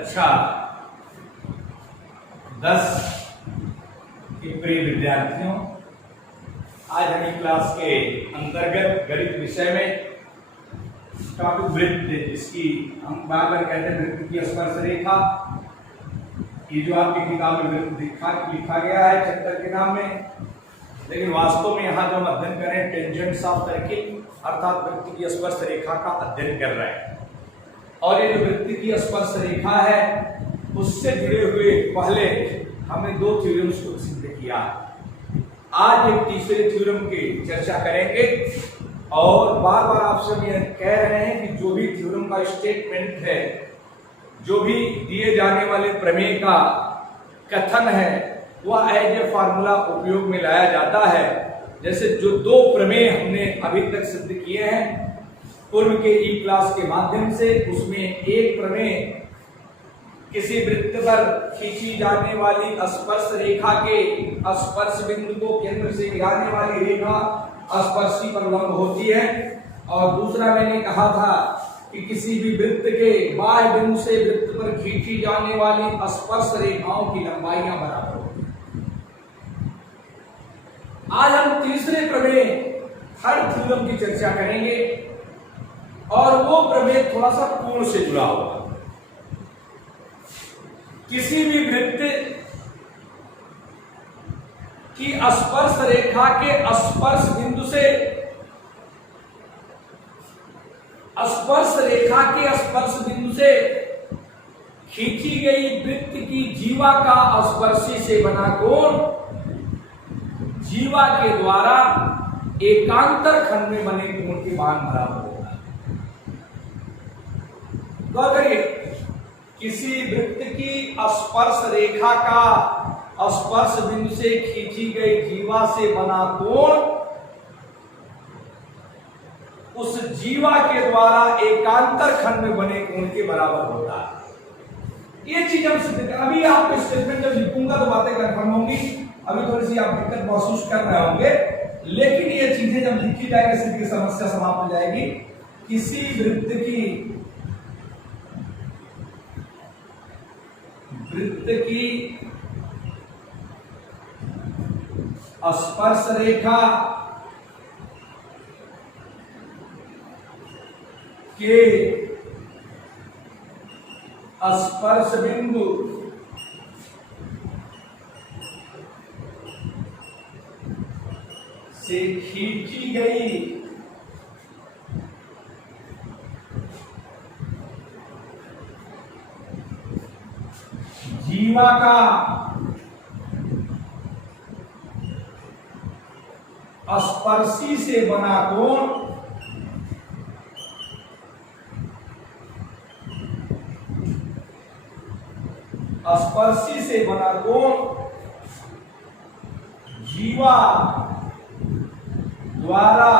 कक्षा 10 के प्रिय विद्यार्थियों, आज हमें क्लास के अंतर्गत गणित विषय में टॉपिक वृत्त, जिसकी हम बार बार कहते हैं वृत्त की स्पर्श रेखा। ये जो आपकी किताब में वृत्त लिखा गया है चैप्टर के नाम में, लेकिन वास्तव में यहाँ जो हम अध्ययन करें टेंजेंट्स ऑफ सर्किल अर्थात वृत्त की स्पर्श रेखा का अध्ययन कर रहे हैं। और ये जो वृत्त की स्पर्श रेखा है उससे जुड़े हुए पहले हमने 2 थ्योरम्स को सिद्ध किया। आज एक तीसरे थ्योरम की चर्चा करेंगे और बार बार आपसे हम यह कह रहे हैं कि जो भी थ्योरम का स्टेटमेंट है, जो भी दिए जाने वाले प्रमेय का कथन है, वह एज ए फार्मूला उपयोग में लाया जाता है। जैसे जो 2 प्रमेय हमने अभी तक सिद्ध किए हैं पूर्व के ई क्लास के माध्यम से, उसमें एक प्रमेय किसी वृत्त पर खींची जाने वाली स्पर्श रेखा के स्पर्श बिंदु को केंद्र से गिराने वाली रेखा स्पर्शी पर लंब होती है, और दूसरा मैंने कहा था कि किसी भी वृत्त के बाह्य बिंदु से वृत्त पर खींची जाने वाली स्पर्श रेखाओं की लंबाइयां बराबर होती हैं। आज हम तीसरे प्रमेय थर्ड थ्योरम की चर्चा करेंगे और वो प्रमेय थोड़ा सा कोण से जुड़ा होगा। किसी भी वृत्त की स्पर्श रेखा के स्पर्श बिंदु से स्पर्श रेखा के स्पर्श बिंदु से खींची गई वृत्त की जीवा का स्पर्शी से बना कोण जीवा के द्वारा एकांतर खंड में बने कोण के मान बराबर होगा। तो अगर किसी वृत्त की स्पर्श रेखा का स्पर्श बिंदु से खींची गई जीवा से बना कोण उस जीवा के द्वारा एकांतर खंड में बने कोण के बराबर होता है। ये चीज हम सिद्ध कर, अभी आपको स्टेटमेंट जब लिखूंगा तो बातें कंफर्म होंगी। अभी थोड़ी सी आप दिक्कत महसूस कर रहे होंगे, लेकिन ये चीजें जब लिखी जाएगी सिद्ध की समस्या समाप्त हो जाएगी। किसी वृत्त की स्पर्श रेखा के स्पर्श बिंदु से खींची गई जीवा का स्पर्शी से बना कोण स्पर्शी से बना कोण जीवा द्वारा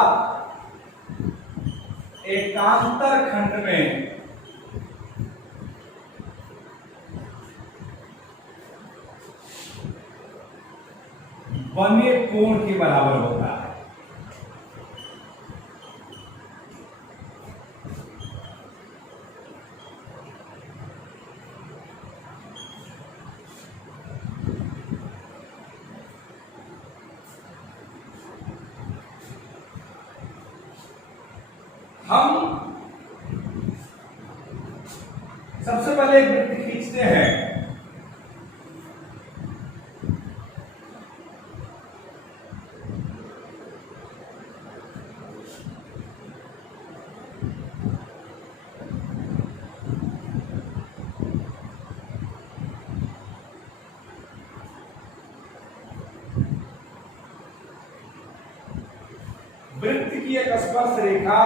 एकांतर खंड में बने कोण के बराबर होता है। हम सबसे पहले एक वृत्त खींचते हैं। वृत्त की एक स्पर्श रेखा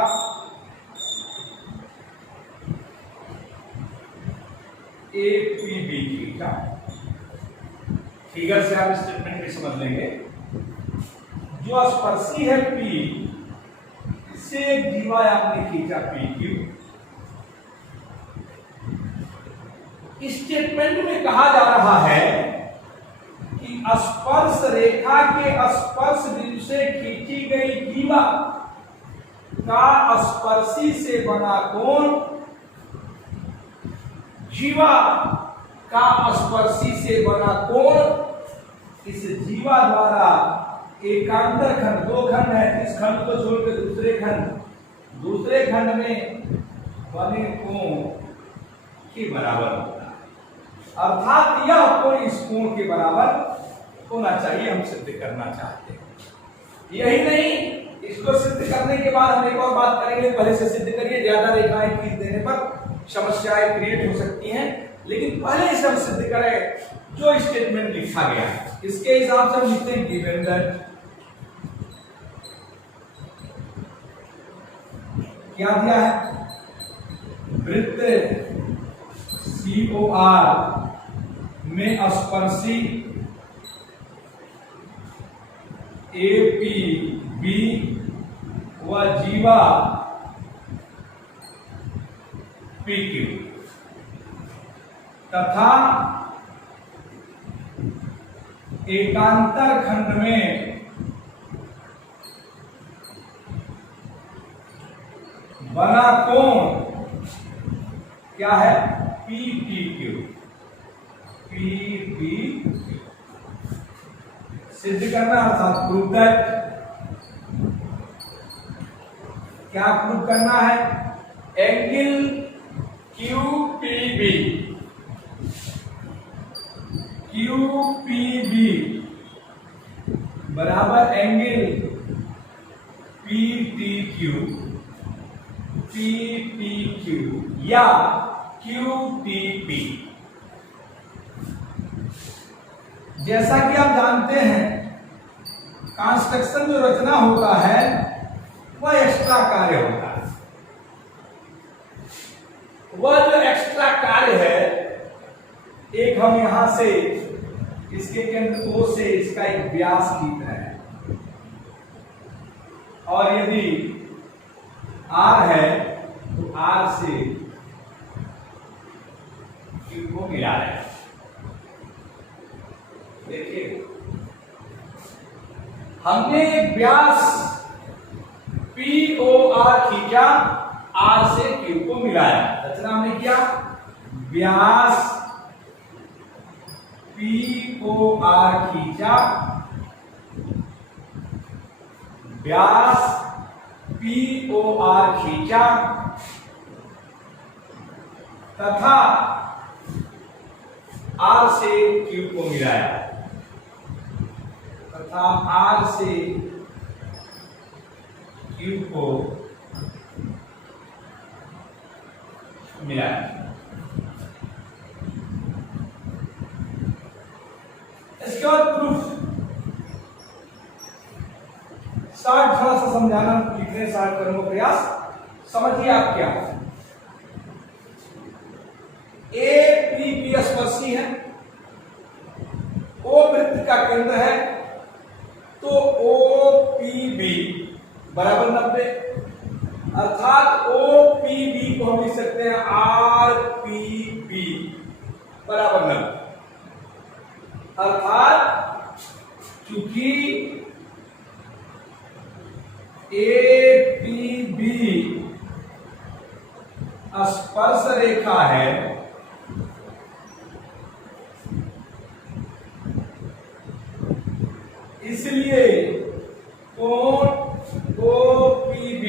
APB खींचा। फिगर से आप स्टेटमेंट में समझ लेंगे। जो स्पर्शी है P से एक जीवा आपने खींचा PQ। स्टेटमेंट में कहा जा रहा है कि स्पर्श रेखा के स्पर्श बिंदु से खींची गई जीवा का स्पर्शी से बना कोण जीवा का स्पर्शी से बना कोण इस जीवा द्वारा एकांतर खंड, दो खंड है, इस खंड को छोड़कर दूसरे खंड में बने कोण के बराबर होता है। अर्थात यह कोण इस कोण के बराबर होना चाहिए, हम सिद्ध करना चाहते हैं। यही नहीं, इसको सिद्ध करने के बाद हम एक और बात करेंगे, पहले से सिद्ध करिए, ज्यादा रेखाएं खींच देने पर समस्याएं क्रिएट हो सकती हैं, लेकिन पहले इसे हम सिद्ध करें जो स्टेटमेंट लिखा गया है। इसके हिसाब से हम लिखते हैं गिवन दैट, क्या दिया है, वृत्त COR में स्पर्शी APB व जीवा PQ तथा एकांतर खंड में बना कोण क्या है, PPQ। सिद्ध करना अर्थात प्रूव दैट, क्या प्रूव करना है, एंगल QPB बराबर एंगल PPQ या QTP। जैसा कि आप जानते हैं, कंस्ट्रक्शन जो रचना होता है वह एक्स्ट्रा कार्य होता है। वह जो एक्स्ट्रा कार्य है, एक हम यहां से इसके केंद्र O से इसका एक व्यास लीते हैं, और यदि R है तो R से Q को मिला है। देखिए, हमने एक व्यास POR खींचा, R से Q को मिलाया। रचना हमने किया, व्यास POR खींचा, व्यास POR खींचा तथा R से Q को मिलाया, तथा R से Q को मिलाया। इसके बाद प्रूफ स्टार्ट, थोड़ा सा समझाना, लिखने स्टार्ट करने का प्रयास। समझिए आप क्या, APB स्पर्शी है, O वृत्त का केंद्र है, तो OPB बराबर 90, अर्थात OPB को हम लिख सकते हैं RPB बराबर 90। अर्थात चूंकि APB स्पर्श रेखा है, इसलिए कोण OPB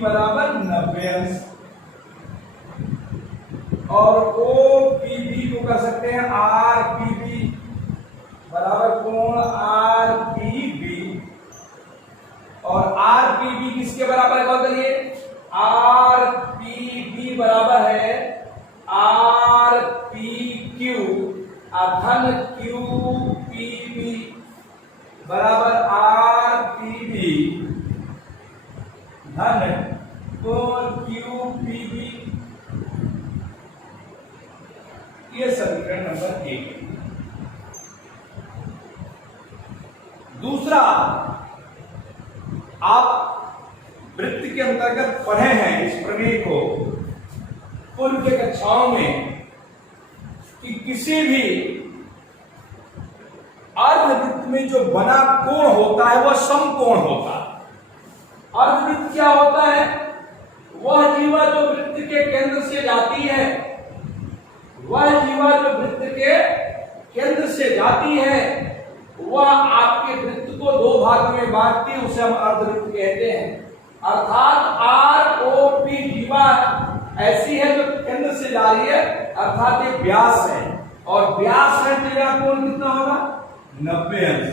बराबर 90 अंश, और OPB को कर सकते हैं RPB बराबर कोण RPB, और RPB किसके बराबर है, गौर करिए, RPB बराबर है RPQ धन QPB बराबर RPB धन कोण QPB। ये समीकरण नंबर 1। दूसरा, आप वृत्त के अंतर्गत पढ़े हैं इस प्रमेय को पूर्व के कक्षाओं में कि किसी भी अर्धवृत्त में जो बना कोण होता है वह समकोण होता है। अर्धवृत्त क्या होता है, वह जीवा जो वृत्त वृत्त के केंद्र से जाती है, वह जीवा जो वृत्त के केंद्र से जाती है, वह आपके वृत्त को दो भाग में बांटती है, उसे हम अर्धवृत्त कहते हैं। अर्थात आर ओ पी जीवा ऐसी है जो केंद्र से जा रही है, अर्थात ये व्यास है, और व्यास है तो यह कोण कितना होगा? 90 अंश।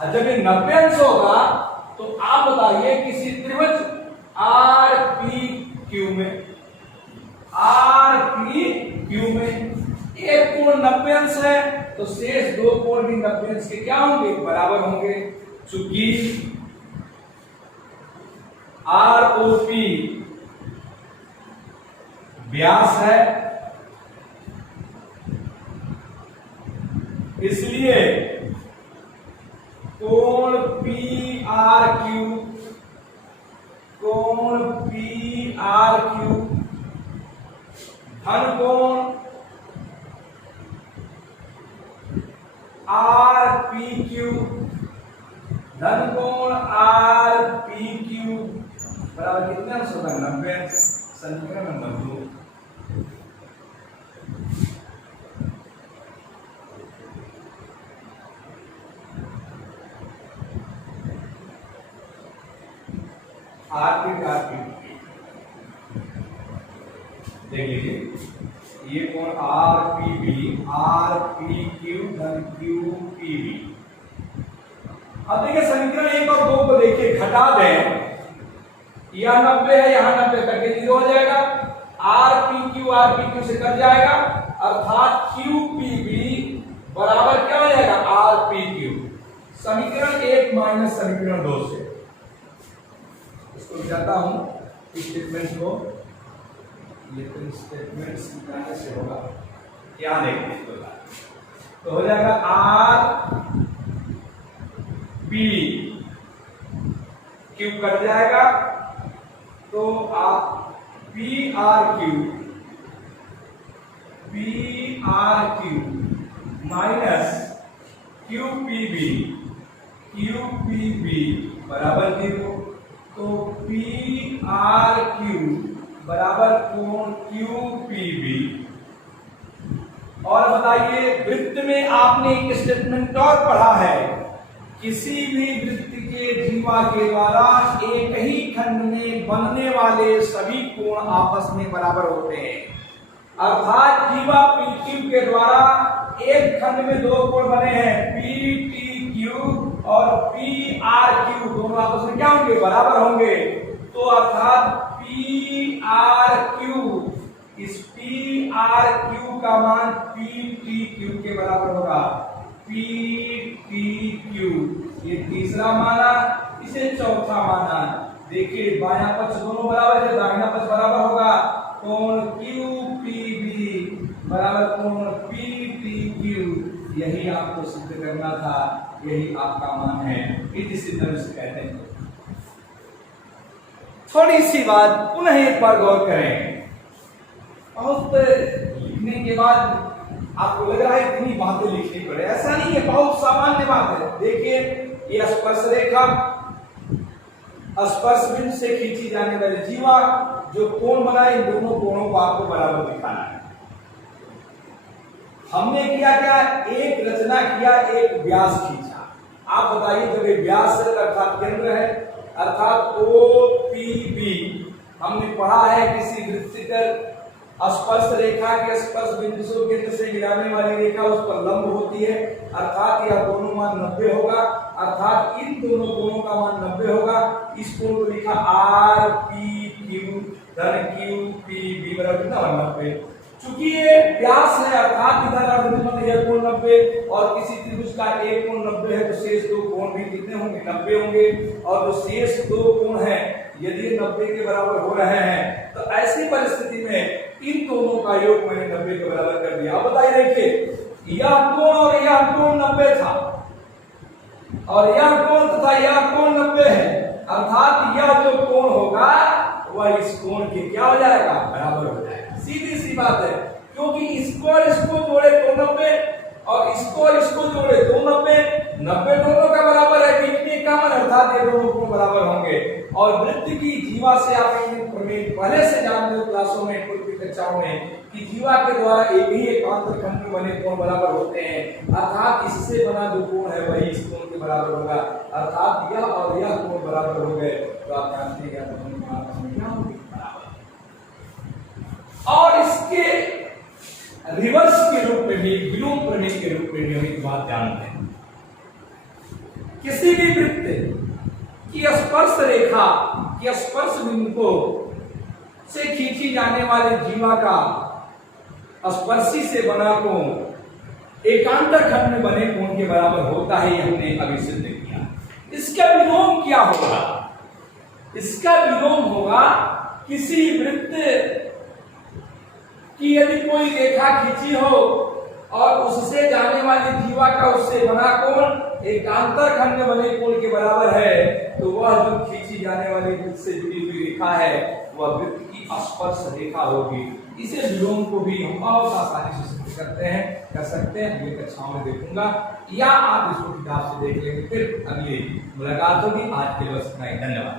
और जब ये 90 अंश होगा तो आप बताइए किसी त्रिभुज आर पी क्यू में, आर पी क्यू में एक कोण 90 अंश है, तो शेष दो कोण भी 90 अंश के क्या होंगे? बराबर होंगे। चूंकि आर ओ पी व्यास है, इसलिए कोण पी आर क्यू, कोण पी आर क्यू धन कोण आर पी क्यू, धन कोण आर पी क्यू बराबर कितने अंश होगा? 90 अंश। समीकरण नंबर 2। देख लीजिए, ये कोण R P B, R P Q धन क्यू पी बी। अब देखिए समीकरण 1 और 2 को देखिए, घटा दें, यह 90 है, यहां 90 करके 0 हो जाएगा, आर पी क्यू से कट जाएगा, अर्थात क्यू पी बी बराबर क्या हो जाएगा? Are P Q. समीकरण 1 माइनस समीकरण 2 से इसको जाता हूं स्टेटमेंट को, ये तो स्टेटमेंट्स निकालने से होगा, क्या देखते हैं तो हो जाएगा आर पी क्यू कट जाएगा, तो आप P R Q minus Q P B बराबर 0, तो पी आर क्यू बराबर कोण क्यू पी बी। और बताइए, वृत्त में आपने एक स्टेटमेंट और पढ़ा है, किसी भी वृत्त के जीवा के द्वारा एक ही खंड में बनने वाले सभी कोण आपस में बराबर होते हैं। अर्थात जीवा पी क्यू के द्वारा एक खंड में दो कोण बने हैं, पी टी क्यू और पी आर क्यू, दोनों आपस में क्या होंगे? बराबर होंगे। तो अर्थात पी आर क्यू, इस पी आर क्यू का मान पी टी क्यू के बराबर होगा। पी टी क्यू ये तीसरा माना, इसे चौथा माना। देखिए बायां पक्ष दोनों बराबर है, दाहिना पक्ष बराबर होगा। कोण क्यू पी बी बराबर कोण पी टी क्यू, यही आपको सिद्ध करना था, यही आपका मान है, इति सिद्धम से कहते हैं। थोड़ी सी बात पुनः एक बार गौर करें। बहुत लिखने के बाद आपको लग रहा है इतनी बातें लिखनी पड़े, ऐसा नहीं है, बहुत सामान्य बात है। देखिए ये स्पर्श रेखा स्पर्श बिंदु से खींची जाने वाली जीवा जो कोण बनाए, इन दोनों कोणों को आपको बराबर दिखाना है। हमने किया क्या? एक रचना किया, एक व्यास खींचा। आप बताइए, जब ये व्यास अर्थात केंद्र है, अर्थात ओ पी बी हमने पढ़ा है किसी वृत्त स्पर्श रेखा के स्पर्श बिंदु से केंद्र से गिराने वाली रेखा उस पर लंब होती है, अर्थात यह दोनों मान 90 होगा, अर्थात इन दोनों कोणों का मान 90 होगा। इस कोण को लिखा आर पी क्यू धन क्यू पी बी बराबर कितना? 90। चूंकि ये व्यास है, अर्थात इधर अर्धविलंब यह कोण 90 और किसी त्रिभुज का एक कोण 90 है, तो शेष दो कोण भी कितने होंगे? 90 होंगे। और जो शेष दो कोण हैं यदि 90 के बराबर हो रहे हैं, तो ऐसी परिस्थिति में इन दोनों का योग मैंने 90 के बराबर कर दिया। अब बताइए, देखिए यह कोण और यह कोण 90 था और यह कोण तथा यह कोण 90 है, अर्थात यह जो कोण होगा वह इस कोण के क्या हो जाएगा? बराबर हो जाएगा। सीधी सी बात है, क्योंकि इसको और इसको जोड़े तो 90 और इसको और इसको जोड़े तो 90 दोनों का बराबर है, बीच में कॉमन, अर्थात ये दोनों कोण बराबर होंगे। और वृत्त की जीवा से आप प्रमेय पहले से जानते हो क्लासों में, पूर्व की कक्षाओं में, कि जीवा के द्वारा एक ही एकांतर खंड में बने कोण बराबर होते हैं, अर्थात इससे बना जो कोण है वही इस कोण के बराबर होगा, अर्थात यह और यह कोण बराबर हो गए तो आप जानते हैं क्या होगी बराबर। और इसके रिवर्स के रूप में भी, विलोम प्रमेय के रूप में भी हम एक बात जानते हैं, किसी भी वृत्त की स्पर्श रेखा की स्पर्श बिंदु को से खींची जाने वाले जीवा का स्पर्शी से बना कोण एकांतर खंड में बने कोण के बराबर होता है, ये हमने अभी सिद्ध किया। इसका विलोम क्या होगा? इसका विलोम होगा किसी वृत्त की यदि कोई रेखा खींची हो और उससे जाने वाली जीवा का उससे बना कोण एकांतर खंड में बने कोण के बराबर है, तो वह जो खींची जाने वाली वृत्त से जुड़ी हुई रेखा है वह वृत्त की स्पर्श रेखा होगी। इसे विलोम को भी हम बहुत आसानी से सिद्ध करते हैं, कर सकते हैं, अगली कक्षाओं में देखूंगा, या आप इसको किताब से देख लेंगे। फिर अगली मुलाकात होगी। आज के लिए बस इतना ही, धन्यवाद।